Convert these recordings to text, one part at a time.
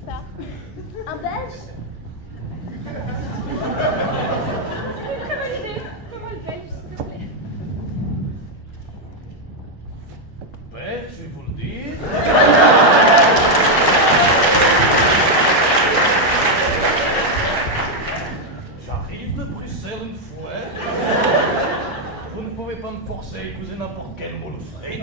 ça? Un belge? C'est une très bonne idée. Comment le belge, s'il te plaît? Ouais, je vais vous le dire. J'arrive de Bruxelles une fois. Vous ne pouvez pas me forcer à épouser n'importe quel moule frais.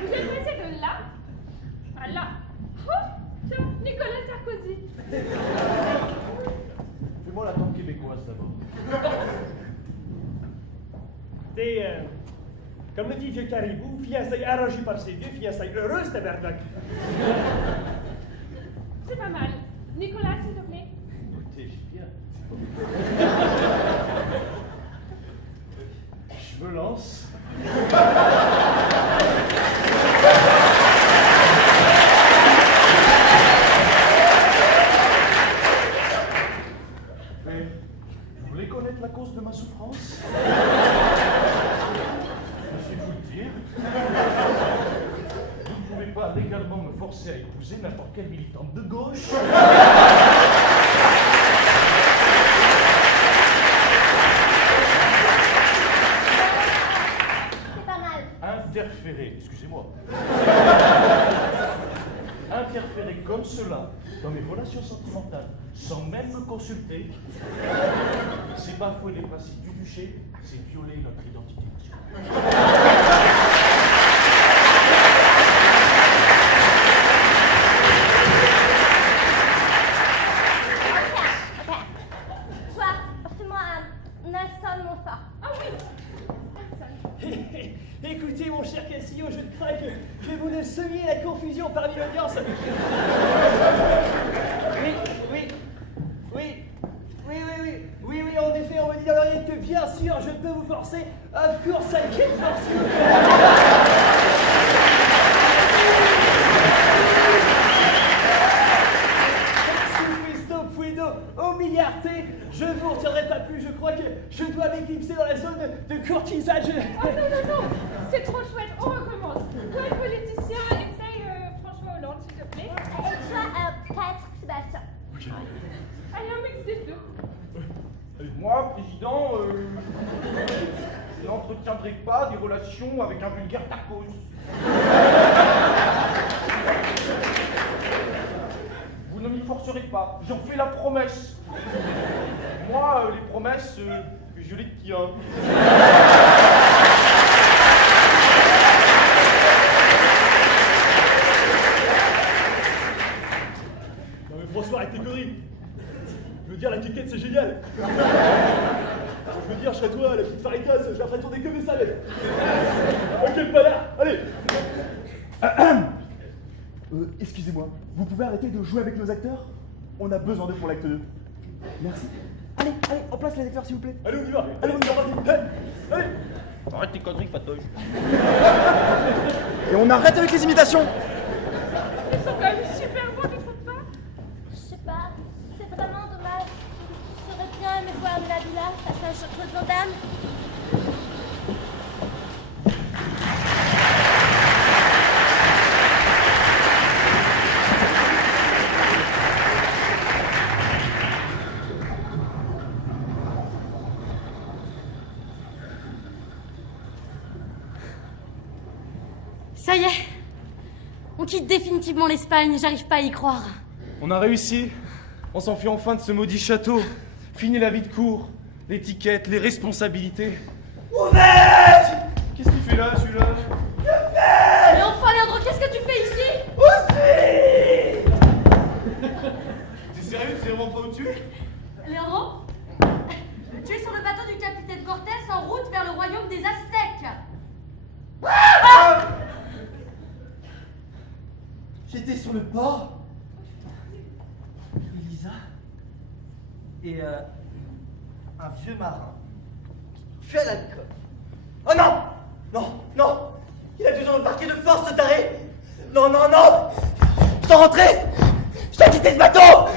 Vous êtes passé de là à là. Oh, tiens, Nicolas Sarkozy. Fais-moi la tante québécoise d'abord. T'es, comme le dit vieux caribou, fiançailles arrangées par ses vieux, fiançailles heureuses, tabarnak. C'est pas mal. Nicolas, s'il te plaît. Écoutez, je viens. Je me lance. Mais vous voulez connaître la cause de ma souffrance? Je vais vous le dire. Vous ne pouvez pas légalement me forcer à épouser n'importe quelle militante de gauche. C'est pas mal. Interférer, excusez-moi. Interférer comme cela dans mes relations sentimentales, sans même me consulter, c'est bafouer les principes du duché, c'est violer notre identité nationale. Ok. Toi, fais-moi un Nelson Montfort. Ah oui. Écoutez, mon cher Cassio, je crains que vous ne semiez la confusion parmi l'audience. Oui, en effet, on me dit dans l'oreille que bien sûr, je peux vous forcer. Of course, I can force you. Supuesto puedo humiliarte. Je vous retiendrai pas plus, je crois que je dois m'éclipser dans la zone de courtisage. Oh non. C'est trop chouette. On recommence. Toi, le politicien, essaye François Hollande, s'il te plaît. Et toi, Patrick Sébastien. Allez, un mix des deux. Moi, président, je n'entretiendrai pas des relations avec un vulgaire tacos. Vous ne m'y forcerez pas, j'en fais la promesse. Moi, les promesses, je les tiens. Non mais François, arrête tes conneries. Je veux dire, la quéquette, c'est génial. Je veux dire, je serais toi, la petite faritas, je la ferais tourner que des salades. Ah, quel panard. Allez. Excusez-moi, vous pouvez arrêter de jouer avec nos acteurs? On a besoin d'eux pour l'acte 2. Merci. Allez, en place les acteurs s'il vous plaît. Allez, on y va. Vas-y. Allez. Arrête tes conneries, patoche. Et on arrête avec les imitations. Ils sont quand même super bons, tu trouves pas? Je sais pas, c'est vraiment dommage. J'aurais bien aimé voir la villa face à Jean-Claude Van Damme. Ça y est, on quitte définitivement l'Espagne, j'arrive pas à y croire. On a réussi. On s'enfuit enfin de ce maudit château. Fini la vie de cour, l'étiquette, les responsabilités. Qu'est-ce qu'il fait là, celui-là? Mais enfin, Leandro, qu'est-ce que tu fais ici? T'es sérieux? Tu sais vraiment pas où tu es? Leandro, tu es sur le bateau du capitaine Cortés en route vers le royaume des Aztèques. J'étais sur le port. Elisa. Et un vieux marin. Je suis à l'alcool. Oh non! Non! Il a dû dans le parquet de force, ce taré! Non! Je t'en rentrer! Je t'ai quitté ce bateau!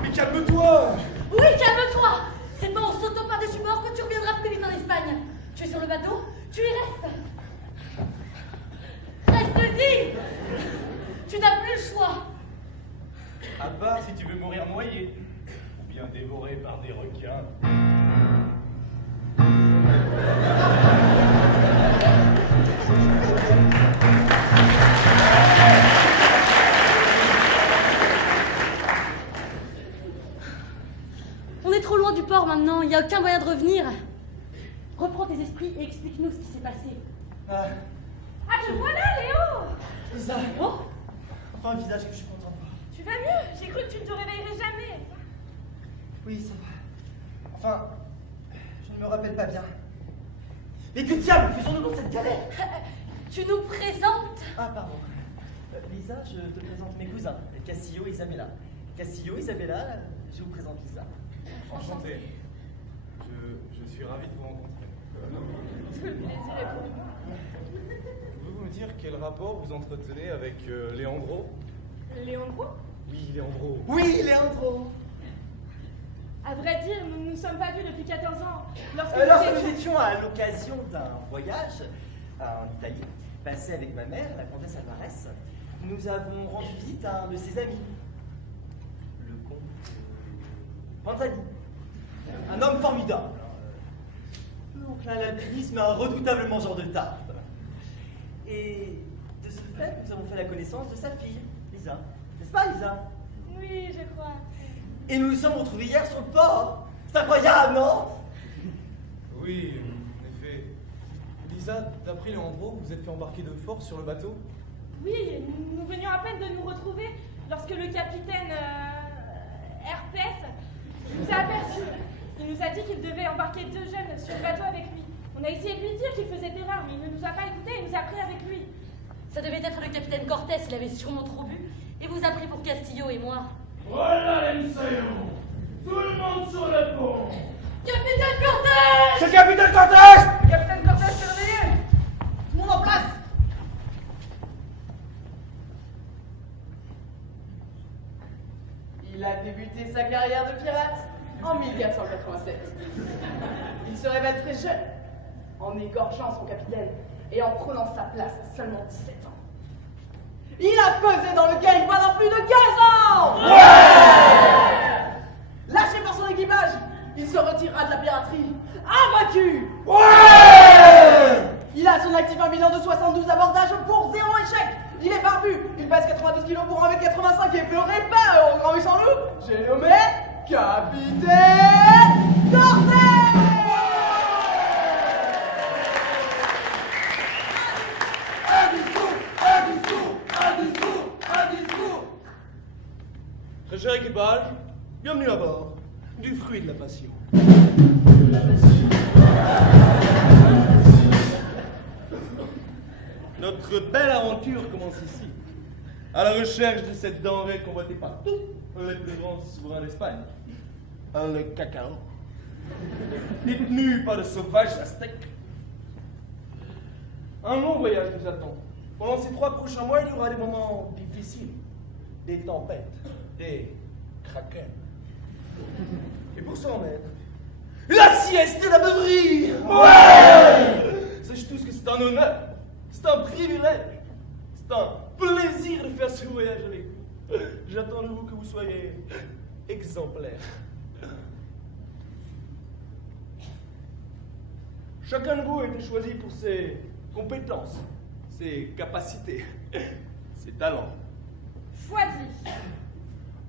Mais calme-toi! Oui, calme-toi. C'est pas en sautant par l'Espagne. Tu es sur le bateau, tu y restes. Reste-y. Tu n'as plus le choix. À part si tu veux mourir noyé, ou bien dévoré par des requins. On est trop loin du port maintenant, il n'y a aucun moyen de revenir. Reprends tes esprits et explique-nous ce qui s'est passé. Ah, te voilà, Léo! Lisa. Oh, Enfin, un visage que je suis content de voir. Tu vas mieux? J'ai cru que tu ne te réveillerais jamais. Oui, ça va. Enfin, je ne me rappelle pas bien. Mais que diable faisons-nous dans cette galère? tu nous présentes? Ah, pardon. Lisa, je te présente mes cousins, Castillo et Isabella. Castillo, Isabella, je vous présente Lisa. Enchanté. Je suis ravi de vous rencontrer. Tout le plaisir est pour moi. Pouvez-vous me dire quel rapport vous entretenez avec Léandro? Léandro? Oui, Léandro. Oui, Léandro. À vrai dire, nous ne nous sommes pas vus depuis 14 ans. Lorsque Lorsque nous étions à l'occasion d'un voyage en Italie, passé avec ma mère, la comtesse Alvarez, nous avons rendu visite à un de ses amis, le comte Panzani. Un homme formidable. Peu enclin à l'alpinisme et un redoutable mangeur de tarte. Et de ce fait, nous avons fait la connaissance de sa fille, Lisa. N'est-ce pas, Lisa? Oui, je crois. Et nous nous sommes retrouvés hier sur le port. C'est incroyable, non? Oui, en effet. Lisa, d'après Léandro, vous êtes fait embarquer de force sur le bateau? Oui, nous venions à peine de nous retrouver lorsque le capitaine Herpès nous a aperçus. Il nous a dit qu'il devait embarquer 2 jeunes sur le bateau avec lui. On a essayé de lui dire qu'il faisait erreur, mais il ne nous a pas écoutés et nous a pris avec lui. Ça devait être le capitaine Cortés, il avait sûrement trop bu, et vous a pris pour Castillo et moi. Voilà les enseignants. Tout le monde sur le pont. Capitaine Cortés! C'est le capitaine Cortés! Capitaine Cortés, s'est réveillé! Tout le monde en place! Il a débuté sa carrière de pirate en 1487. Il se révèle très jeune, en égorgeant son capitaine et en prenant sa place à seulement 17 ans. Il a pesé dans le game pendant plus de 15 ans! Ouais! Lâché par son équipage, il se retirera de la piraterie, invaincu! Ouais! Il a à son actif un bilan de 72 abordages pour 0 échec. Il est barbu, il pèse 92 kilos pour 1m85 et pleurez pas au grand méchant loup. J'ai nommé Capitaine Cortés! Très cher équipage, bienvenue à bord du fruit de la passion. Notre belle aventure commence ici, à la recherche de cette denrée convoitée par tous les plus grands souverains d'Espagne, le cacao, détenu par de sauvages aztèques. Un long voyage nous attend. Pendant ces 3 prochains mois, il y aura des moments difficiles, des tempêtes, des kraken. Et pour s'en mettre, la sieste et la beuverie! Ouais! Sachez tous que c'est un honneur, c'est un privilège, c'est un plaisir de faire ce voyage avec vous. J'attends de vous que vous soyez exemplaires. Chacun de vous a été choisi pour ses compétences, ses capacités, ses talents. Choisi.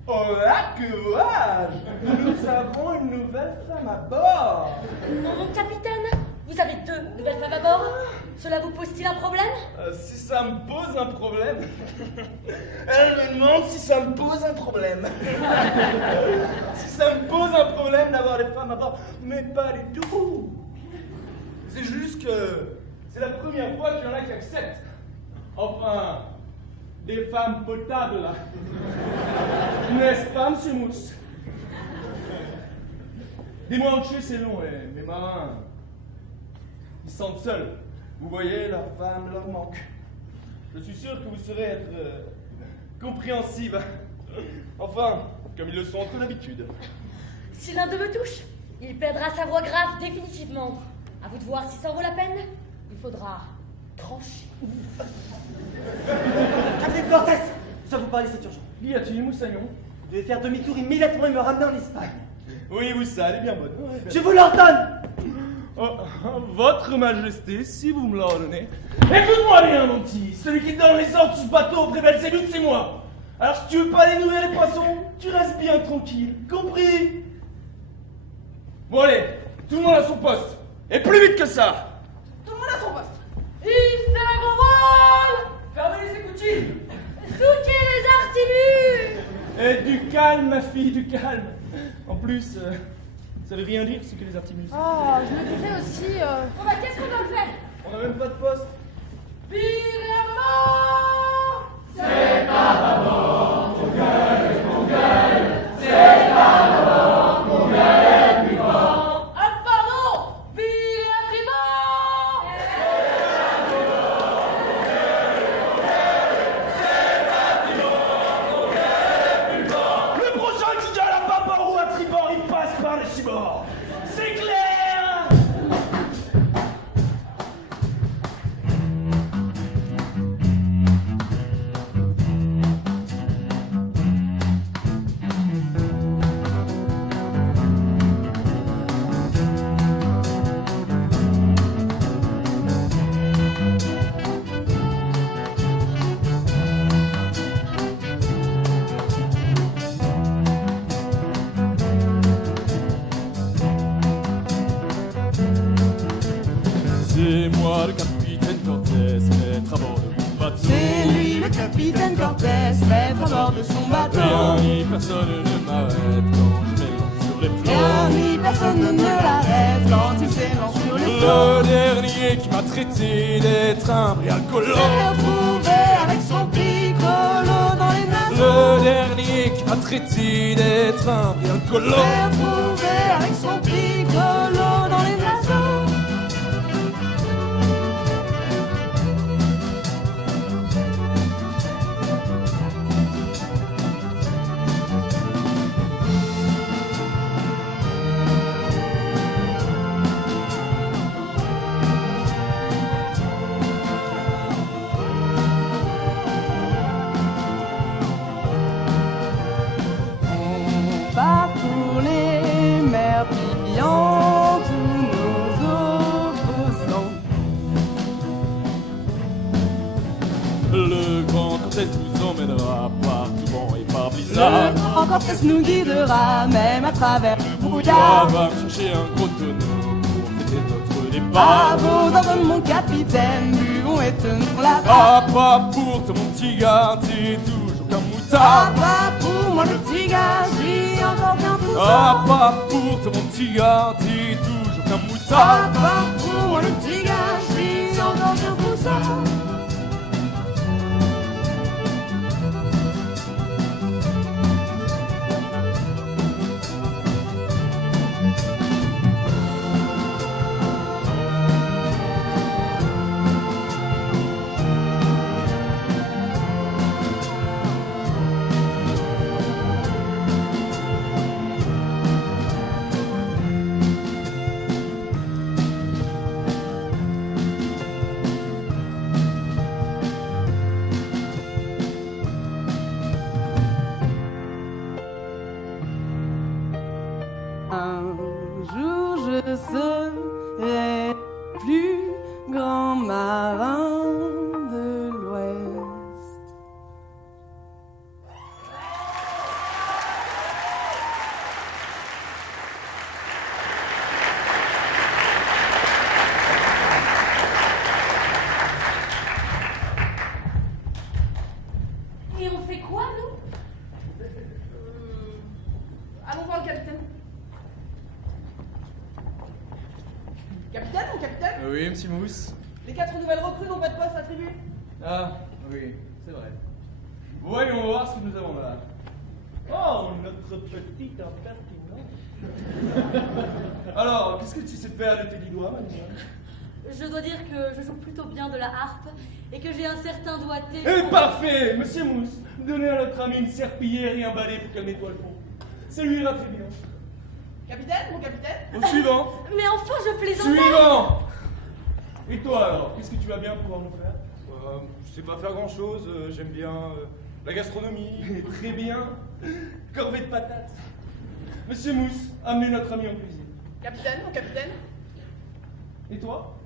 Oh là, que courage! Nous avons une nouvelle femme à bord! Non, mon capitaine, vous avez 2 nouvelles femmes à bord. Cela vous pose-t-il un problème? Si ça me pose un problème, elle me demande si ça me pose un problème. Si ça me pose un problème d'avoir des femmes à bord, mais pas du tout. C'est juste que c'est la première fois qu'il y en a qui acceptent. Enfin, des femmes potables, là. N'est-ce pas, monsieur Mousse? Des mois entiers, c'est long, et mes marins, ils se sentent seuls. Vous voyez, leur femme leur manque. Je suis sûr que vous saurez être compréhensive. Enfin, comme ils le sont entre d'habitude. Si l'un d'eux me touche, il perdra sa voix grave définitivement. À vous de voir si ça en vaut la peine. Il faudra trancher. Capitaine Cortés, je dois vous parler, c'est urgent. L'y a-t-il, Moussaillon? Vous devez faire demi-tour immédiatement et me ramener en Espagne. Oui, Moussa, elle est bien bonne. Je vous l'ordonne. Oh, votre Majesté, si vous me l'ordonnez. Écoute-moi bien, mon petit. Celui qui donne les ordres sur ce bateau au préval ses luttes, c'est moi. Alors, si tu veux pas aller nourrir les poissons, tu restes bien tranquille. Compris? Bon, allez, tout le monde à son poste. Et plus vite que ça. Tout le monde à son poste. Hissez la grand-voile. Fermez les écoutilles. Souquez les artiluges. Et du calme, ma fille, du calme. En plus, ça veut rien dire ce que les artimus. Oh, je me disais aussi. Bon, bah, qu'est-ce qu'on doit faire? On n'a même pas de poste. Virez à maman. C'est pas bon, mon gueule, mon gueule. C'est pas bon, mon gueule, plus fort. Ah, pardon. Virez à tribord. Le prochain qui a la pape en roue à tribord, il passe par les chibords. C'est clair? C'est moi le capitaine Cortés, maître à bord de mon bateau. C'est lui le capitaine Cortés, maître à bord de son bateau. Rien ni personne ne m'arrête quand je m'élance sur les flots. Rien ni personne ne l'arrête quand il s'élance sur les flots. Le dernier qui m'a traité d'être un bricoleur. S'est retrouvé avec son piccolo dans les naseaux. Le dernier qui m'a traité d'être un bricoleur. S'est retrouvé avec son piccolo dans les naseaux. On parcourt les mers pillantes où nos opposants. Le grand Cortés nous emmènera par tout vent et par blizzard. Le grand Cortés nous guidera même à travers le On brouillard. va chercher un gros tonneau pour fêter notre À départ. vos ordres, mon capitaine, buvons et tenons la barre. Ah, pas pour toi, mon petit gars, t'es toujours qu'un moutard. Pas pour moi le petit gars, j'ai encore bien tout Ah, ça. pas pour toi, mon petit gars, t'es toujours qu'un moutard. Pas pour moi le petit gars, j'ai encore bien tout ça. Un jour je serai plus grand marin de l'Ouest. Et on fait quoi, nous? Allons voir le capitaine. Capitaine, mon capitaine? Oui, monsieur Mousse. Les 4 nouvelles recrues n'ont pas de poste attribué. Ah, oui, c'est vrai. Voyons voir ce que nous avons là. Oh, notre petite impertinente. Alors, qu'est-ce que tu sais faire de tes 10 doigts, mademoiselle? Je dois dire que je joue plutôt bien de la harpe et que j'ai un certain doigté. Eh, parfait, monsieur Mousse. Donnez à notre ami une serpillière et un balai pour calmer toi le fond. Ça lui ira très bien. Capitaine, mon capitaine. Au suivant. Mais enfin, je plaisantais. Suivant. Et toi alors, qu'est-ce que tu vas bien pouvoir nous faire? Je sais pas faire grand chose, j'aime bien la gastronomie. Très bien. Corvée de patates. Monsieur Mousse, amenez notre ami en cuisine. Capitaine, mon capitaine. Et toi?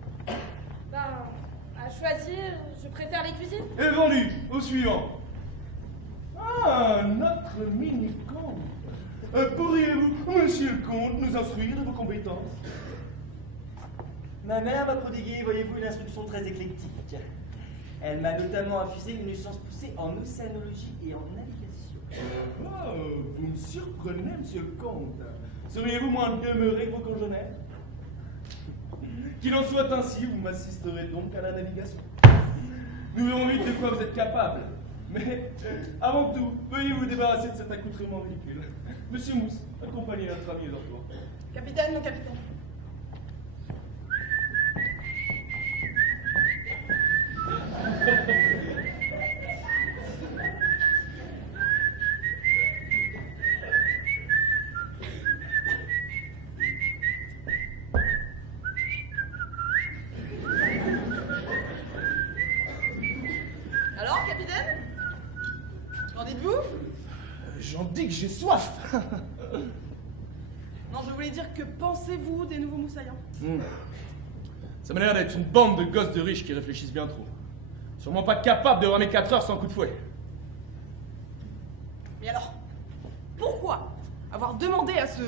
Ben, à choisir, je préfère les cuisines. Et vendu. Au suivant. Ah, notre mini-comte. Pourriez-vous, monsieur le comte, nous instruire de vos compétences? Ma mère m'a prodigué, voyez-vous, une instruction très éclectique. Elle m'a notamment infusé une licence poussée en océanologie et en navigation. Oh, vous me surprenez, monsieur le comte. Seriez-vous moins demeuré que vos congénères? Qu'il en soit ainsi, vous m'assisterez donc à la navigation. Nous verrons vite de quoi vous êtes capable. Mais, avant tout, veuillez vous débarrasser de cet accoutrement ridicule. Monsieur Mousse, accompagnez notre ami leur tour. Capitaine, mon capitaine. Alors, capitaine? Qu'en dites-vous? J'en dis que j'ai soif. Non, je voulais dire, que pensez-vous des nouveaux moussaillants? Ça m'a l'air d'être une bande de gosses de riches qui réfléchissent bien trop. Sûrement pas capables de ramer 4 heures sans coup de fouet. Mais alors, pourquoi avoir demandé à ce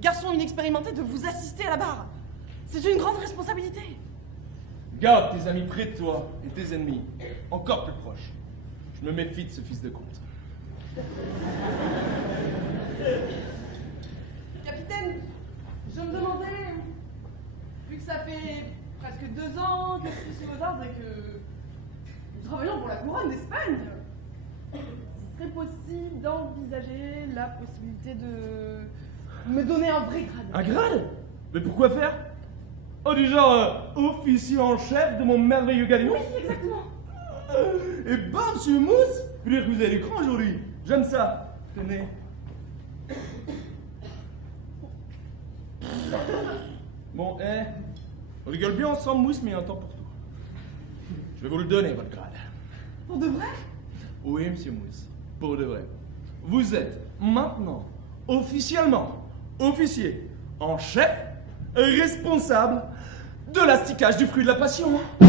garçon inexpérimenté de vous assister à la barre? C'est une grande responsabilité. Garde tes amis près de toi et tes ennemis encore plus proches. Je me méfie de ce fils de comte. Capitaine, je me demandais, vu que ça fait presque 2 ans que je suis sous vos ordres et que nous travaillons pour la couronne d'Espagne, il serait possible d'envisager la possibilité de me donner un vrai grade. Un grade? Mais pourquoi faire? Oh, du genre officier en chef de mon merveilleux galion? Oui, exactement. Et bam, monsieur Mousse! Vous dire que vous avez l'écran aujourd'hui. J'aime ça. Tenez. Bon, on rigole bien ensemble, Mousse, mais il y a un temps pour tout. Je vais vous le donner, votre grade. Pour de vrai? Oui, monsieur Mousse, pour de vrai. Vous êtes maintenant, officiellement, officier en chef, responsable de l'asticage du fruit de la passion. De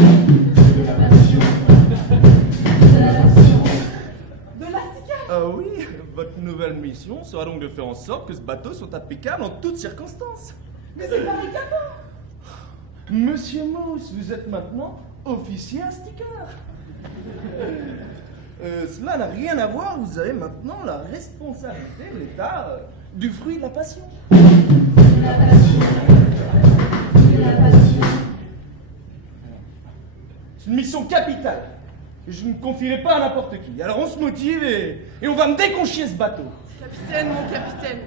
l'asticage? Ah oui, votre nouvelle mission sera donc de faire en sorte que ce bateau soit impeccable en toutes circonstances. Mais c'est pas les capots. Monsieur Mousse, vous êtes maintenant officier astiqueur. Cela n'a rien à voir, vous avez maintenant la responsabilité de l'état du fruit de la passion. C'est une mission capitale. Et je ne confierai pas à n'importe qui. Alors on se motive et on va me déconchier ce bateau. Capitaine, mon capitaine.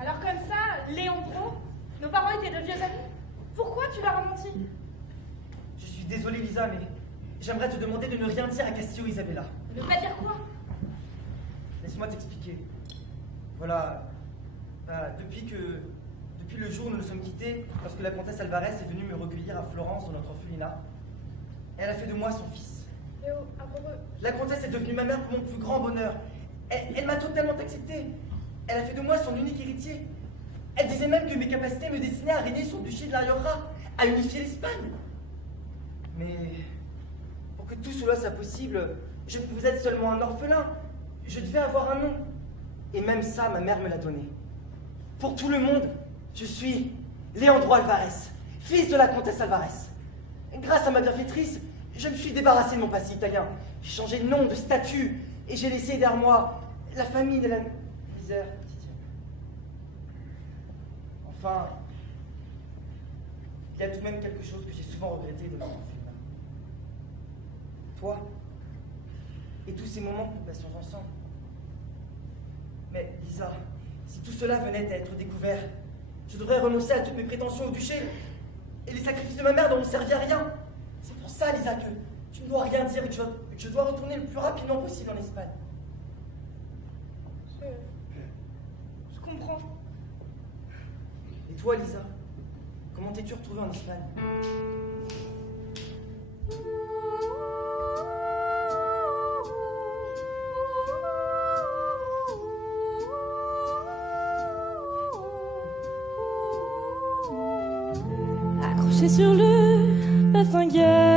Alors comme ça, Léandro, nos parents étaient de vieux amis. Pourquoi tu leur as menti? Je suis désolé, Lisa, mais j'aimerais te demander de ne rien dire à Cassio, Isabella. Ne pas dire quoi? Laisse-moi t'expliquer. Voilà, depuis le jour où nous nous sommes quittés, lorsque la comtesse Alvarez est venue me recueillir à Florence dans notre orphelinat, elle a fait de moi son fils. Léo, amoureux. La comtesse est devenue ma mère pour mon plus grand bonheur. Elle m'a totalement accepté. Elle a fait de moi son unique héritier. Elle disait même que mes capacités me destinaient à régner sur le duché de la Rioja, à unifier l'Espagne. Mais pour que tout cela soit possible, je ne pouvais être seulement un orphelin. Je devais avoir un nom. Et même ça, ma mère me l'a donné. Pour tout le monde, je suis Leandro Alvarez, fils de la comtesse Alvarez. Grâce à ma bienfaitrice, je me suis débarrassé de mon passé italien. J'ai changé de nom, de statut, et j'ai laissé derrière moi la famille de la misère quotidienne. Enfin, il y a tout de même quelque chose que j'ai souvent regretté de notre film. Toi et tous ces moments que nous passions ensemble. Mais Lisa, si tout cela venait à être découvert, je devrais renoncer à toutes mes prétentions au duché. Et les sacrifices de ma mère n'auront servi à rien. C'est pour ça, Lisa, que tu ne dois rien dire et que je dois retourner le plus rapidement possible en Espagne. Je comprends. Et toi, Lisa, comment t'es-tu retrouvée en Espagne? Accroché sur le bassinguet,